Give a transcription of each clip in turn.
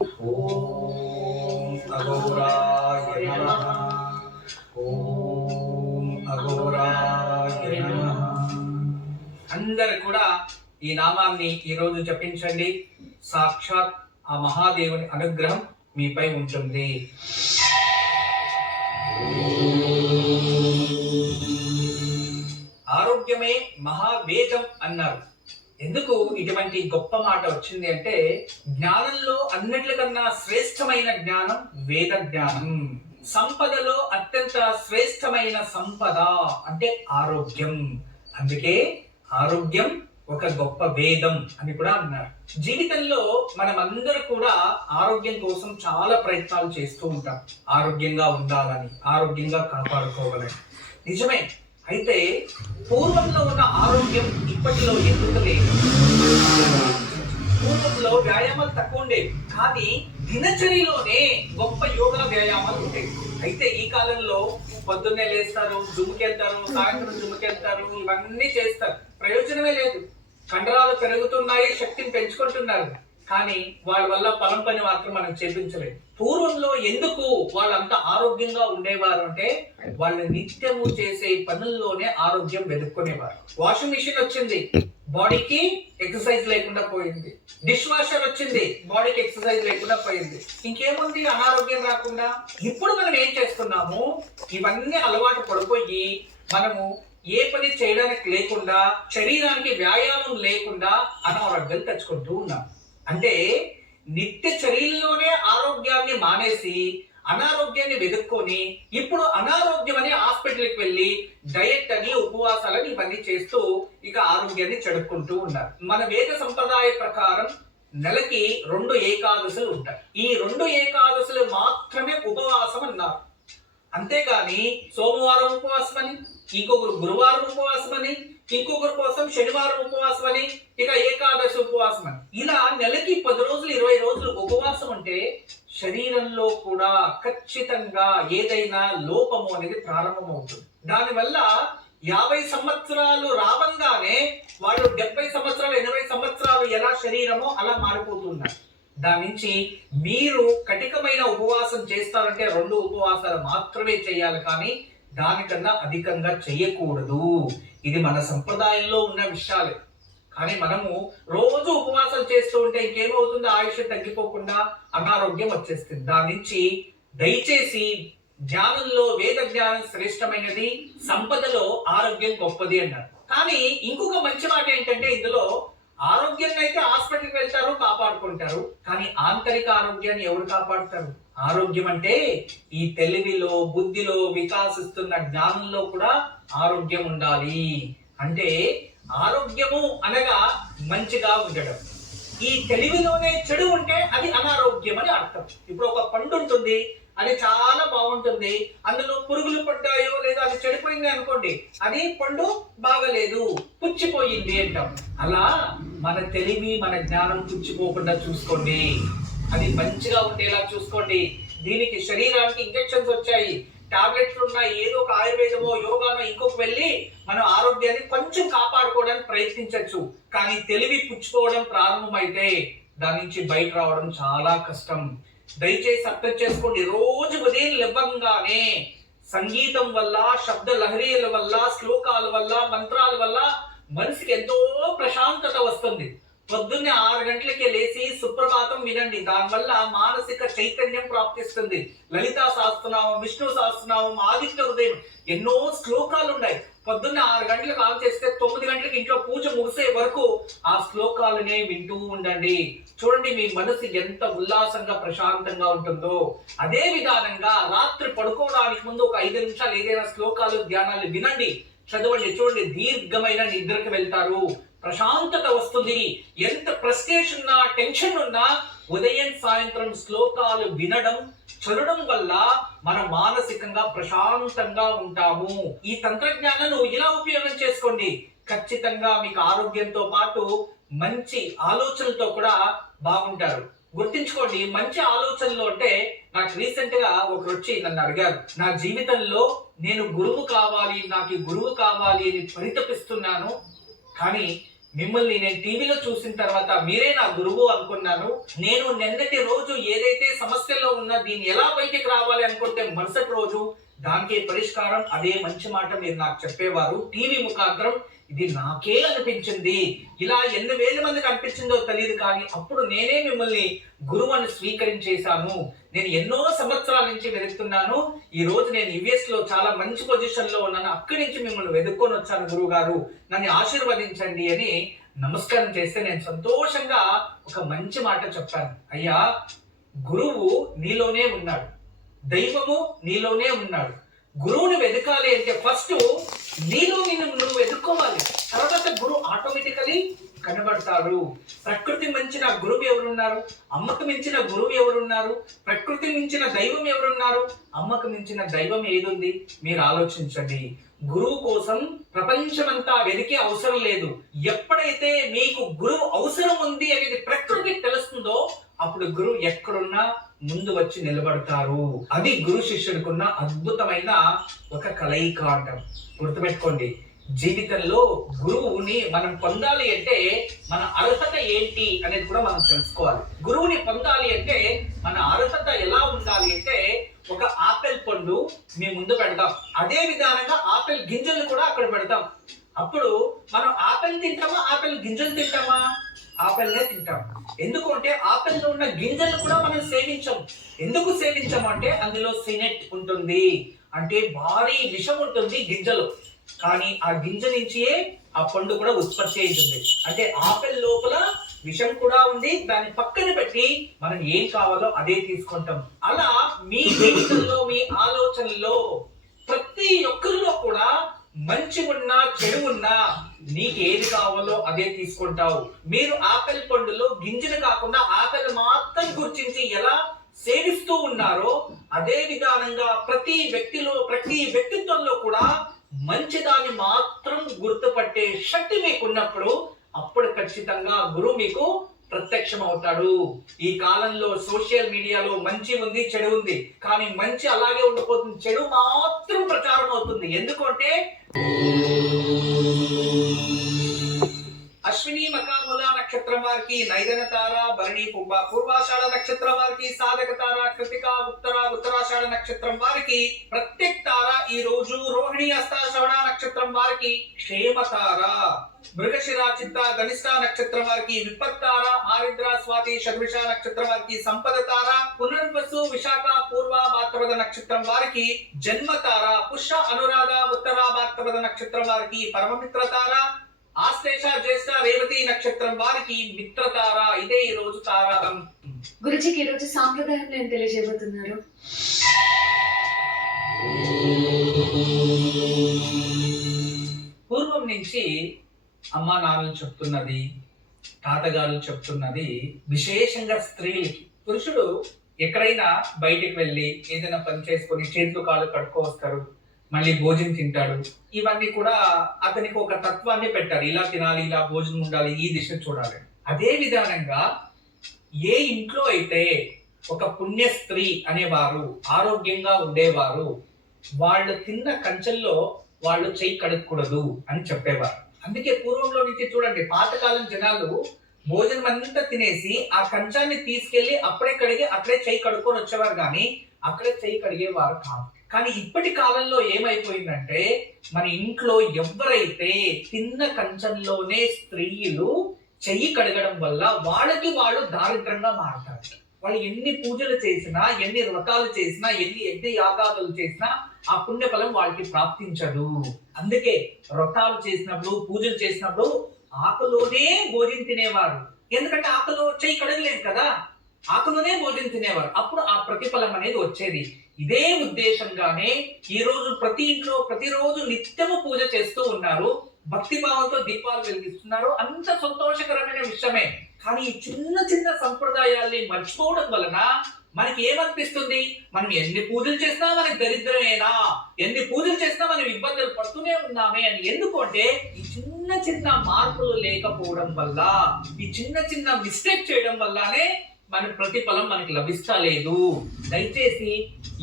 ఓం అఘోరాయ నమః. ఓం అఘోరాయ నమః. అందరు కూడా ఈ నామాన్ని ఈరోజు జపించండి. సాక్షాత్ ఆ మహాదేవుని అనుగ్రహం మీపై ఉంటుంది. ఆరోగ్యమే మహావేదం అన్నారు. ఎందుకు ఇటువంటి గొప్ప మాట వచ్చింది అంటే జ్ఞానంలో అన్నిటికన్నా శ్రేష్టమైన జ్ఞానం వేద జ్ఞానం. సంపదలో అత్యంత శ్రేష్టమైన సంపద అంటే ఆరోగ్యం. అందుకే ఆరోగ్యం ఒక గొప్ప వేదం అని కూడా అన్నారు. జీవితంలో మనం అందరూ కూడా ఆరోగ్యం కోసం చాలా ప్రయత్నాలు చేస్తూ ఉంటాం. ఆరోగ్యంగా ఉండాలని ఆరోగ్యంగా కాపాడుకోవాలని. నిజమే అయితే పూర్వంలో ఉన్న ఆరోగ్యం ఇప్పటిలో ఎందుకు లేదు? పూర్వంలో వ్యాయామాలు తక్కువ ఉండేవి కానీ దినచర్యలోనే గొప్ప యోగుల వ్యాయామాలు ఉండేవి. అయితే ఈ కాలంలో పొద్దున్నే లేస్తారు జిమ్కెళ్తారు సాయంత్రం జిమ్కెళ్తారు ఇవన్నీ చేస్తారు. ప్రయోజనమే లేదు. కండరాలు పెరుగుతున్నాయి శక్తిని పెంచుకుంటున్నారు. కానీ వాళ్ళ వల్ల పొలం పని మాత్రం మనం చేపించలేదు. పూర్వంలో ఎందుకు వాళ్ళంతా ఆరోగ్యంగా ఉండేవారు అంటే వాళ్ళు నిత్యము చేసే పనుల్లోనే ఆరోగ్యం వెతుక్కునేవారు. వాషింగ్ మిషన్ వచ్చింది బాడీకి ఎక్సర్సైజ్ లేకుండా పోయింది. డిష్ వాషర్ వచ్చింది బాడీకి ఎక్సర్సైజ్ లేకుండా పోయింది. ఇంకేముంది అనారోగ్యం రాకుండా? ఇప్పుడు మనం ఏం చేస్తున్నాము? ఇవన్నీ అలవాటు పడిపోయి మనము ఏ పని చేయడానికి లేకుండా శరీరానికి వ్యాయామం లేకుండా అనారోగ్యం తెచ్చుకుంటూ ఉన్నాం అంటే నిత్య చర్యల్లోనే ఆరోగ్యాన్ని మానేసి అనారోగ్యాన్ని వెతుక్కొని ఇప్పుడు అనారోగ్యం అని హాస్పిటల్కి వెళ్ళి డయట్ అని ఉపవాసాలని ఇవన్నీ చేస్తూ ఇక ఆరోగ్యాన్ని చెడుకుంటూ ఉన్నారు. మన వేద సంప్రదాయ ప్రకారం నెలకి రెండు ఏకాదశులు ఉంటాయి. ఈ రెండు ఏకాదశులు మాత్రమే ఉపవాసం అన్నారు. అంతేగాని సోమవారం ఉపవాసం అని ఇంకొకరు గురువారం ఉపవాసం అని ఇంకొకరి కోసం శనివారం ఉపవాసం అని ఇక ఏకాదశి ఉపవాసం అని ఇలా నెలకి పది రోజులు ఇరవై రోజులు ఉపవాసం అంటే శరీరంలో కూడా ఖచ్చితంగా ఏదైనా లోపము అనేది ప్రారంభమవుతుంది. దానివల్ల యాభై సంవత్సరాలు రావంగానే వాళ్ళు డెబ్బై సంవత్సరాలు ఎనభై సంవత్సరాలు ఎలా శరీరమో అలా మారిపోతున్నారు. దాని నుంచి మీరు కఠికమైన ఉపవాసం చేస్తారంటే రెండు ఉపవాసాలు మాత్రమే చేయాలి కానీ దానికన్నా అధికంగా చేయకూడదు. ఇది మన సంప్రదాయంలో ఉన్న విషయాలే. కానీ మనము రోజు ఉపవాసం చేస్తూ ఉంటే ఇంకేమవుతుంది? ఆయుష్ తగ్గిపోకుండా అనారోగ్యం వచ్చేస్తుంది. దాని నుంచి దయచేసి జ్ఞానంలో వేద జ్ఞానం శ్రేష్టమైనది సంపదలో ఆరోగ్యం గొప్పది అన్నారు. కానీ ఇంకొక మంచి మాట ఏంటంటే ఇందులో ఆరోగ్యాన్ని అయితే హాస్పిటల్కి వెళ్తారు కాపాడుకుంటారు. కానీ ఆంతరిక ఆరోగ్యాన్ని ఎవరు కాపాడుతారు? ఆరోగ్యం అంటే ఈ తెలివిలో బుద్ధిలో వికాసిస్తున్న జ్ఞానంలో కూడా ఆరోగ్యం ఉండాలి అంటే ఆరోగ్యము అనగా మంచిగా ఉండడం. ఈ తెలివిలోనే చెడు ఉంటే అది అనారోగ్యం అని అర్థం. ఇప్పుడు ఒక పండు ఉంటుంది అది చాలా బాగుంటుంది. అందులో పురుగులు పడ్డాయో లేదా అది చెడిపోయింది అనుకోండి అది పండు బాగలేదు పుచ్చిపోయింది అంటాం. అలా మన తెలివి మన జ్ఞానం పుచ్చిపోకుండా చూసుకోండి. అది మంచిగా ఉండేలా చూసుకోండి. దీనికి శరీరానికి ఇంజెక్షన్స్ వచ్చాయి. టాబ్లెట్లు ఉన్న ఏదో ఒక ఆయుర్వేదమో యోగానో ఇంకొక వెళ్ళి మనం ఆరోగ్యాన్ని కొంచెం కాపాడుకోవడానికి ప్రయత్నించవచ్చు. కానీ తెలివి పుచ్చుకోవడం ప్రారంభమైతే దాని నుంచి బయట రావడం చాలా కష్టం. దయచేసి అర్థం చేసుకోండి. రోజు ఉదయం లెవ్వంగానే సంగీతం వల్ల శబ్ద లహరీల వల్ల శ్లోకాల వల్ల మంత్రాల వల్ల మనసుకి ఎంతో ప్రశాంతత వస్తుంది. పొద్దున్నే ఆరు గంటలకే లేచి సుప్రభాతం వినండి. దానివల్ల మానసిక చైతన్యం ప్రాప్తిస్తుంది. లలితా సహస్రనామం విష్ణు సహస్రనామం ఆదిత్య హృదయం ఎన్నో శ్లోకాలు ఉన్నాయి. పొద్దున్న ఆరు గంటలకు ఆన్ చేస్తే తొమ్మిది గంటలకు ఇంట్లో పూజ ముగిసే వరకు ఆ శ్లోకాలనే వింటూ ఉండండి. చూడండి మీ మనసు ఎంత ఉల్లాసంగా ప్రశాంతంగా ఉంటుందో. అదే విధానంగా రాత్రి పడుకోవడానికి ముందు ఒక ఐదు నిమిషాలు ఏదైనా శ్లోకాలు ధ్యానాలు వినండి. చదవండి. చూడండి. దీర్ఘమైన నిద్రకు వెళ్తారు. ప్రశాంతత వస్తుంది. ఎంత ఫ్రస్ట్రేషన్ ఉన్నా టెన్షన్ ఉన్నా ఉదయం సాయంత్రం శ్లోకాలు వినడం చదవడం వల్ల మనం మానసికంగా ప్రశాంతంగా ఉంటాము. ఈ తంత్రజ్ఞానాన్ని ఇలా ఉపయోగం చేసుకోండి. ఖచ్చితంగా మీకు ఆరోగ్యంతో పాటు మంచి ఆలోచనలతో కూడా బాగుంటారు. గుర్తించుకోండి మంచి ఆలోచనలు అంటే నాకు రీసెంట్గా ఒకరు వచ్చి నన్ను అడిగారు. నా జీవితంలో నేను గురువు కావాలి నాకు గురువు కావాలి అని పరితపిస్తున్నాను. కానీ మిమ్మల్ని నేను టీవీలో చూసిన తర్వాత మీరే నా గురువు అనుకున్నాను. నేను నిన్నటి రోజు ఏదైతే సమస్యలో ఉన్నా దీన్ని ఎలా బయటికి రావాలి అనుకుంటే మరుసటి రోజు దానికి పరిష్కారం అదే మంచి మాట మీరు నాకు చెప్పేవారు. టీవీ ముఖాంతరం ఇది నాకే అనిపించింది. ఇలా ఎన్ని వేల మందికి అనిపించిందో తెలియదు కానీ అప్పుడు నేనే మిమ్మల్ని గురువు అని స్వీకరించేశాను. నేను ఎన్నో సంవత్సరాల నుంచి వెతుకుతున్నాను. ఈ రోజు నేను యుఎస్లో చాలా మంచి పొజిషన్లో ఉన్నాను. అక్కడి నుంచి మిమ్మల్ని వెతుక్కొని వచ్చాను గురువు గారు నన్ను ఆశీర్వదించండి అని నమస్కారం చేస్తే నేను సంతోషంగా ఒక మంచి మాట చెప్పాను. అయ్యా గురువు నీలోనే ఉన్నాడు. దైవము నీలోనే ఉన్నాడు. గురువుని వెతకాలి అంటే ఫస్ట్ నీలో నిన్ను నువ్వు వెతుక్కోవాలి. తర్వాత గురువు ఆటోమేటికలీ కనబడతారు ప్రకృతి మించిన గురువు ఎవరున్నారు? అమ్మకు మించిన గురువు ఎవరున్నారు? ప్రకృతి మించిన దైవం ఎవరున్నారు? అమ్మకు మించిన దైవం ఏదుంది? మీరు ఆలోచించండి. గురువు కోసం ప్రపంచమంతా వెతికే అవసరం లేదు. ఎప్పుడైతే మీకు గురువు అవసరం ఉంది అనేది ప్రకృతికి తెలుస్తుందో అప్పుడు గురువు ఎక్కడున్నా ముందు వచ్చి నిలబడతారు. అది గురు శిష్యుడికున్న అద్భుతమైన ఒక కలయికాండం. గుర్తుపెట్టుకోండి. జీవితంలో గురువుని మనం పొందాలి అంటే మన అర్హత ఏంటి అనేది కూడా మనం తెలుసుకోవాలి. గురువుని పొందాలి అంటే మన అర్హత ఎలా ఉండాలి అంటే ఒక ఆపిల్ పండు మీ ముందు పెడతాం అదే విధానంగా ఆపిల్ గింజలు కూడా అక్కడ పెడతాం అప్పుడు మనం ఆపిల్ తింటామా ఆపిల్ గింజలు తింటామా? ఆపిల్నే తింటాం. ఎందుకంటే ఆపిల్లో ఉన్న గింజలు కూడా మనం సేవించాం. ఎందుకు సేవించాం అంటే అందులో సినెట్ ఉంటుంది. అంటే భారీ విషం ఉంటుంది గింజలు. కానీ ఆ గింజ నుంచియే ఆ పండు కూడా ఉత్పత్తి అవుతుంది అంటే ఆపిల్ లోపల విషం కూడా ఉంది. దాన్ని పక్కన పెట్టి మనం ఏం కావాలో అదే తీసుకుంటాం. అలా మీ జీవితంలో మీ ఆలోచనలో ప్రతి ఒక్కరిలో కూడా మంచి ఉన్నా చెడు ఉన్నా నీకు ఏది కావాలో అదే తీసుకుంటావు. మీరు ఆపిల్ పండులో గింజలు కాకుండా ఆపిల్ మాత్రం గుర్తించి ఎలా సేవిస్తూ ఉన్నారో అదే విధానంగా ప్రతి వ్యక్తిలో ప్రతి వ్యక్తిత్వంలో కూడా మంచిదాన్ని మాత్రం గుర్తుపట్టే శక్తి మీకు ఉన్నప్పుడు అప్పుడు ఖచ్చితంగా గురువు మీకు ప్రత్యక్షం అవుతాడు ఈ కాలంలో సోషల్ మీడియాలో మంచి ఉంది చెడు ఉంది. కానీ మంచి అలాగే ఉండిపోతుంది చెడు మాత్రం ప్రచారం అవుతుంది. ఎందుకంటే అశ్విని మకాముల నక్షత్రం వారికి నైదన తార భరణి పుబ్బ పూర్వాషాఢ నక్షత్రం వారికి సాధక తార కృతిక ఉత్తర ఉత్తరాషాఢ నక్షత్రం వారికి ప్రత్యేక తార ఈ రోజు రోహిణి అస్తాషాఢ నక్షత్రం వారికి క్షేమ తార మృగశిర చిత్త ధనిష్ట నక్షత్రం వారికి విపత్తార ఆరిద్ర స్వాతి శర్మిష నక్షత్రం వారికి సంపద తార పునర్వసు విశాఖ పూర్వ భాద్రపద నక్షత్రం వారికి జన్మ తార పుష్య అనురాధ ఉత్తర భాద్రపద నక్షత్రం వారికి పరమమిత్ర తార ఆశ్లేష జ్యేష్ఠ రేవతి నక్షత్రం వారికి మిత్రతార ఇదే ఈ రోజు గురుజీకి ఈ రోజు సాంప్రదాయం నేను తెలియజేయబోతున్నారు పూర్వం నుంచి అమ్మా నాన్నలు చెప్తున్నది తాతగారు చెప్తున్నది విశేషంగా స్త్రీలకి. పురుషుడు ఎక్కడైనా బయటికి వెళ్ళి ఏదైనా పని చేసుకొని చేతులు కాళ్ళు కడుక్కో వస్తారు మళ్ళీ భోజనం తింటాడు. ఇవన్నీ కూడా అతనికి ఒక తత్వాన్ని పెట్టారు ఇలా తినాలి ఇలా భోజనం ఉండాలి ఈ దిశ చూడాలి. అదే విధానంగా ఏ ఇంట్లో అయితే ఒక పుణ్య స్త్రీ అనేవారు ఆరోగ్యంగా ఉండేవారు వాళ్ళు తిన్న కంచెల్లో వాళ్ళు చెయ్యి కడగకూడదు అని చెప్పేవారు. అందుకే పూర్వంలో నుంచి చూడండి పాతకాలం జనాలు భోజనం అంతా తినేసి ఆ కంచాన్ని తీసుకెళ్ళి అప్పుడే కడిగి అక్కడే చెయ్యి కడుక్కొని వచ్చేవారు కానీ అక్కడే చెయ్యి కడిగేవారు కాదు. కానీ ఇప్పటి కాలంలో ఏమైపోయిందంటే మన ఇంట్లో ఎవరైతే తిన్న కంచంలోనే స్త్రీలు చెయ్యి కడగడం వల్ల వాళ్ళకి వాళ్ళు దారిద్రంగా మారతారు. వాళ్ళు ఎన్ని పూజలు చేసినా ఎన్ని వ్రతాలు చేసినా ఎన్ని ఎన్ని యాగాదులు చేసినా ఆ పుణ్యఫలం వాళ్ళకి ప్రాప్తించదు. అందుకే వ్రతాలు చేసినప్పుడు పూజలు చేసినప్పుడు ఆకులోనే భోజనం తినేవారు. ఎందుకంటే ఆకులో చెయ్యి కడగలేదు కదా. ఆకులోనే భోజనం తినేవారు. అప్పుడు ఆ ప్రతిఫలం అనేది వచ్చేది. ఇదే ఉద్దేశంగానే ఈ రోజు ప్రతి ఇంట్లో ప్రతిరోజు నిత్యము పూజ చేస్తూ ఉన్నారు. భక్తి భావంతో దీపాలు వెలిగిస్తున్నారు. అంత సంతోషకరమైన విషయమే. కానీ ఈ చిన్న చిన్న సంప్రదాయాల్ని మర్చిపోవడం వలన మనకి ఏమనిపిస్తుంది మనం ఎన్ని పూజలు చేసినా మనకి దరిద్రమేనా? ఎన్ని పూజలు చేసినా మనం ఇబ్బందులు పడుతూనే ఉన్నామే అని ఎందుకంటే ఈ చిన్న చిన్న మార్పులు లేకపోవడం వల్ల ఈ చిన్న చిన్న మిస్టేక్ చేయడం వల్లనే మన ప్రతిఫలం మనకి లభిస్తలేదు దయచేసి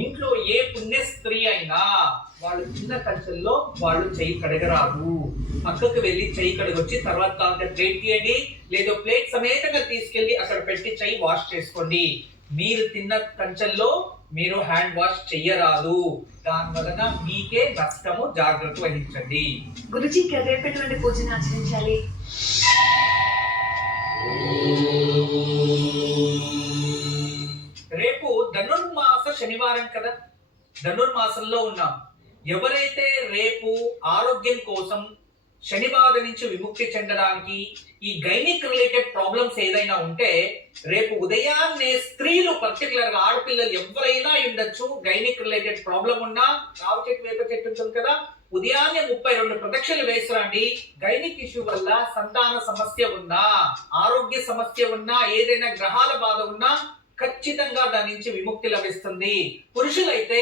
ఇంట్లో ఏ పుణ్య స్త్రీ అయినా వాళ్ళు చిన్న కంచెల్లో వాళ్ళు చెయ్యి కడగరాదు. పక్కకు వెళ్ళి చెయ్యి కడగొచ్చి తర్వాత దాంట్లో ప్లేట్ తీయండి లేదా ప్లేట్ సమేతంగా తీసుకెళ్ళి అక్కడ పెట్టి చెయ్యి వాష్ చేసుకోండి. మీరు తిన్న కంచెల్లో మీరు హ్యాండ్ వాష్ చెయ్యరాదు. దాని వలన మీకే నష్టము జాగ్రత్త వహించండి. గురుజీ రేపు ఎటువంటి పూజను ఆచరించాలి? రేపు ధనుర్మాస శనివారం కదా? ధనుర్మాసంలో ఉన్నాం. ఎవరైతే రేపు ఆరోగ్యం కోసం శని బాధ నుంచి విముక్తి చెందడానికి ఈ గైనిక్ రిలేటెడ్ ప్రాబ్లమ్స్ ఏదైనా ఉంటే రేపు ఉదయాన్నే స్త్రీలు పర్టికులర్గా ఆడపిల్లలు ఎవరైనా ఉండొచ్చు. గైనిక్ రిలేటెడ్ ప్రాబ్లం ఉన్నా రావు చెట్టు వేప చెట్టు ఉంటుంది కదా ఉదయాన్నే ముప్పై రెండు ప్రదక్షిణలు వేసిరండి. గైనిక్ ఇష్యూ వల్ల సంతాన సమస్య ఉన్నా ఆరోగ్య సమస్య ఉన్నా ఏదైనా గ్రహాల బాధ ఉన్నా ఖచ్చితంగా దాని నుంచి విముక్తి లభిస్తుంది. పురుషులైతే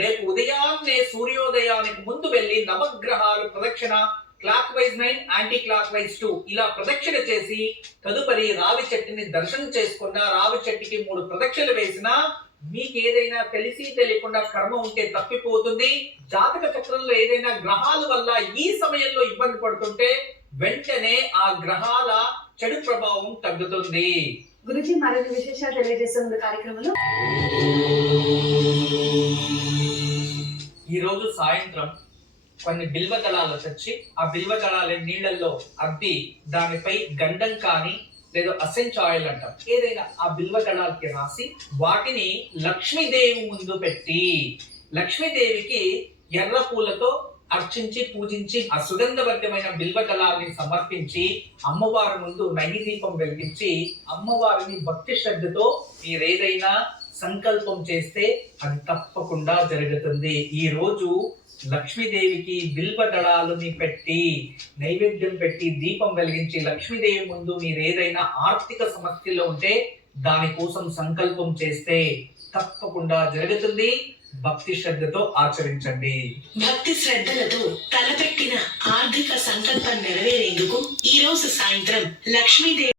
రేపు ఉదయాన్నే సూర్యోదయానికి ముందు వెళ్ళి నవగ్రహాలు ప్రదక్షిణ clockwise nine anticlockwise two ఇలా ప్రదక్షిణ చేసి తదుపరి రావి చెట్టుని దర్శనం చేసుకున్న రావి చెట్టుకి మూడు ప్రదక్షిణలు వేసినా మీకు ఏదైనా తెలిసి తెలియకుండా కర్మ ఉంటే తప్పిపోతుంది. జాతక చక్రంలో ఏదైనా గ్రహాల వల్ల ఈ సమయంలో ఇబ్బంది పడుతుంటే వెంటనే ఆ గ్రహాల చెడు ప్రభావం తగ్గుతుంది. గురుజీ మరిన్ని విశేషాలు తెలియజేసే ముందు కార్యక్రమంలో ఈ రోజు సాయంత్రం కొన్ని బిల్వ దళాలు తెచ్చి ఆ బిల్వ దళాల నీళ్ళల్లో అద్ది దానిపై గండం కానీ లేదా అసెంచ్ ఆయిల్ అంటాం. ఏదైనా ఆ బిల్వ దళాలకి రాసి వాటిని లక్ష్మీదేవి ముందు పెట్టి లక్ష్మీదేవికి ఎర్ర పూలతో అర్చించి పూజించి ఆ సుగంధవర్గమైన బిల్వ దళాలని సమర్పించి అమ్మవారి ముందు నగి దీపం వెలిగించి అమ్మవారిని భక్తి శ్రద్ధతో మీరేదైనా సంకల్పం చేస్తే అది తప్పకుండా జరుగుతుంది. ఈ రోజు లక్ష్మీదేవికి బిల్వ దళాలని పెట్టి నైవేద్యం పెట్టి దీపం వెలిగించి లక్ష్మీదేవి ముందు మీరు ఏదైనా ఆర్థిక సమస్యలో ఉంటే దానికోసం సంకల్పం చేస్తే తప్పకుండా జరుగుతుంది. భక్తి శ్రద్ధతో ఆచరించండి. భక్తి శ్రద్ధలతో తలపెట్టిన ఆర్థిక సంకల్పం నెరవేరేందుకు ఈ రోజు సాయంత్రం లక్ష్మీదేవి